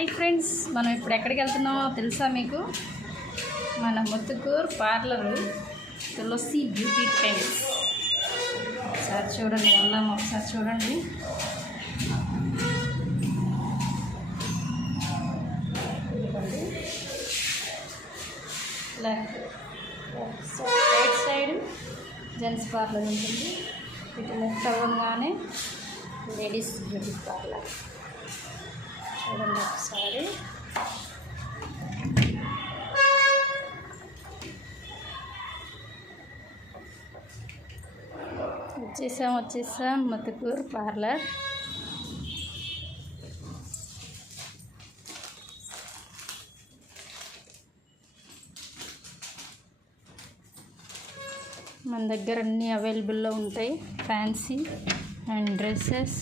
Hi friends, మనం ఇప్పుడు ఎక్కడికి వెళ్తున్నామో తెలుసా మీకు? మన ముత్తుకూర్ పార్లరు తులసి బ్యూటీ పెన్స్. ఒకసారి చూడండి, వెళ్దాము. ఒకసారి చూడండి. రైట్ సైడ్ జెంట్స్ పార్లర్ ఉంటుంది, ఇటు లెఫ్ట్ అవ్వగానే లేడీస్ బ్యూటీ పార్లర్. చూడండి ఒకసారి. వచ్చేసాం ముత్తుకూర్ పార్లర్. మన దగ్గర అన్నీ అవైలబుల్లో ఉంటాయి, ఫ్యాన్సీ అండ్ డ్రెస్సెస్.